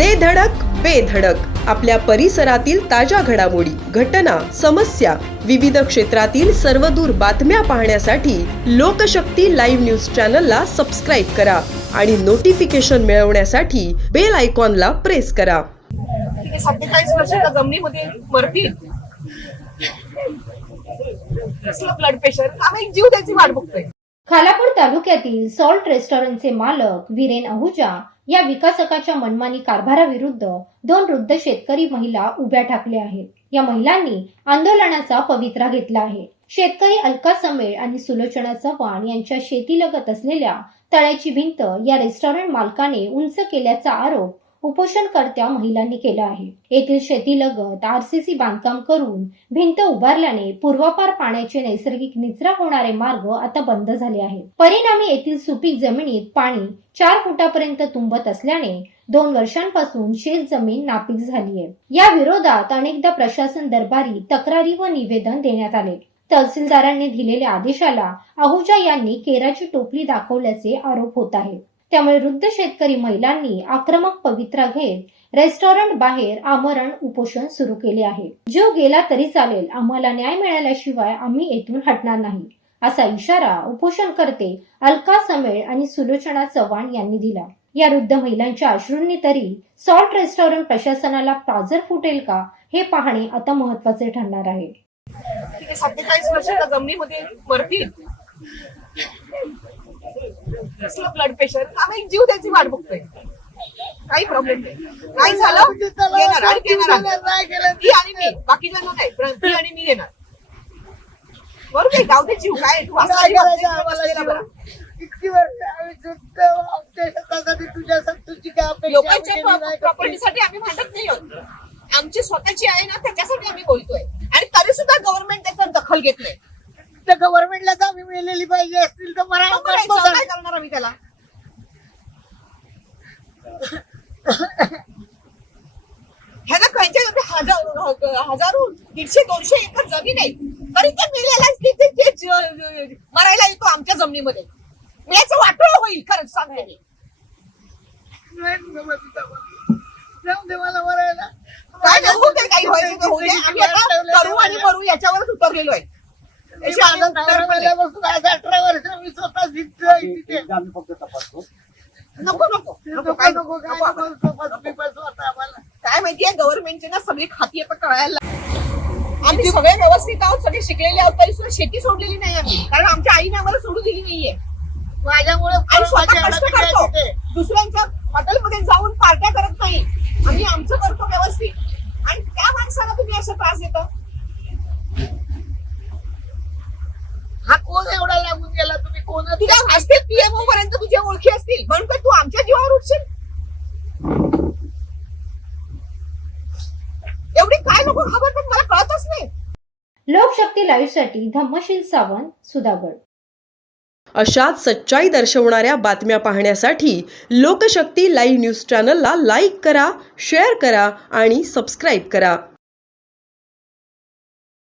दे धडक बेधडक आपल्या परिसरातील ताज्या घडामोडी घटना समस्या विविध क्षेत्रातील सर्वदूर बातम्या पाहण्यासाठी लोकशक्ती लाईव्ह न्यूज चॅनलला सबस्क्राईब करा आणि नोटिफिकेशन मिळवण्यासाठी बेल आयकॉनला प्रेस करा. सत्तेचाळीस वर्षाच्या जमिनीमध्ये मरतील ब्लड प्रेशर आम्ही जीव त्याची वाट बघतोय. खालापूर तालुक्यातील सॉल्ट रेस्टॉरंटचे मालक वीरेन अहुजा या विकासकाच्या मनमानी कारभाराविरुद्ध दोन वृद्ध शेतकरी महिला उभ्या ठाकल्या आहेत. या महिलांनी आंदोलनाचा पवित्रा घेतला आहे. शेतकरी अलका समेळ आणि सुलोचना चव्हाण यांच्या शेतीलगत असलेल्या तळ्याची भिंत या रेस्टॉरंट मालकाने उंच केल्याचा आरोप उपोषणकर्त्या महिलांनी केलं आहे. येथील शेतीलगत आरसीसी बांधकाम करून भिंत उभारल्याने पूर्वापार पाण्याचे नैसर्गिक निचरा होणारे मार्ग आता बंद झाले आहेत. परिणामी येथील सुपीक जमिनीत पाणी चार फुटापर्यंत तुंबत असल्याने दोन वर्षांपासून शेत जमीन नापीक झाली आहे. या विरोधात अनेकदा प्रशासन दरबारी तक्रारी व निवेदन देण्यात आले. तहसीलदारांनी दिलेल्या आदेशाला आहुजा यांनी केराची टोपली दाखवल्याचे आरोप होत आहेत. त्यामुळे वृद्ध शेतकरी महिलांनी आक्रमक पवित्रा घेत रेस्टॉरंट बाहेर आमरण उपोषण सुरू केले आहे. जो गेला तरी चालेल आम्हाला न्याय मिळाल्याशिवाय आम्ही येथून हटणार नाही असा इशारा उपोषण करते अलका समेळ आणि सुलोचना चव्हाण यांनी दिला. या वृद्ध महिलांच्या अश्रूंनी तरी सॉल्ट रेस्टॉरंट प्रशासनाला पाजर फुटेल का हे पाहणे आता महत्त्वाचे ठरणार आहे. सत्तेचाळीस वर्षाच्या जमिनीमध्ये मरतील. ब्लड प्रेशर आम्ही जीव त्याची वाट बघतोय. काही प्रॉब्लेम नाही. नाही झालं देणार आणि आम्ही. ती आणि मी. बाकीच्यांना नाही पण ती आणि मी देणार बरोबर आहे दे जीव. काय तू? बरा. इतकी वर्ष आम्ही सुद्धा आमच्या शेतासाठी तुझ्या तुझी काय लोकांच्या? प्रॉपर्टीसाठी आम्ही भांडत नाही आहोत. आमची स्वतःची आहे ना त्याच्यासाठी आम्ही बोलतोय. आणि तरी सुद्धा गव्हर्नमेंट त्याच्यात दखल घेत नाही. त्या गव्हर्नमेंटलाच आम्ही मिळलेली पाहिजे असतील तर मरा करायचं? काय करणार आम्ही त्याला? ह्याला त्यांच्या हजार हजारो दीडशे दोनशे एकर जमीन आहे तरी त्या मेलेला तिथे ते ज- मरायला येतो आमच्या जमिनीमध्ये. याचं वाटोळ होईल खरंच सांगते मी जाऊ दे मला मरायला. काय नाही होऊ दे काही व्हायचं ते होऊ दे. आम्ही आता करू आणि मरू याच्यावरच उतरलेलो आहे. अठरा वर्ष मी स्वतः जिंकलोय तिथे. नको नको नको नको काय नको आम्हाला. काय माहितीये गव्हर्नमेंटची ना सगळी खाती आता कळायला. आम्ही सगळे व्यवस्थित आहोत सगळे शिकलेले आहोत तरी सुद्धा शेती सोडलेली नाही आम्ही. कारण आमच्या आईने आम्हाला सोडू दिली नाहीये. माझ्यामुळे. दुसऱ्यांच्या हॉटेलमध्ये जाऊन पार्ट्या करत नाही. आम्ही आमचं करतो व्यवस्थित. आणि त्या माणसाला तुम्ही असा त्रास देता? हा कोण एवढा लागून गेला तुम्ही कोण असतील पीएमओ पर्यंत तुझ्या ओळखी असतील. म्हणून काय तू आमच्या जीवावर उठशील. एवढी काय नको खबर मला कळतच नाही. लोकशक्ती लाईव्हसाठी धम्मशील सावंत सुधागड. अशाच सच्चाई दर्शवणाऱ्या बातम्या पाहण्यासाठी लोकशक्ती लाईव्ह न्यूज चॅनलला लाईक करा शेअर करा आणि सबस्क्राईब करा.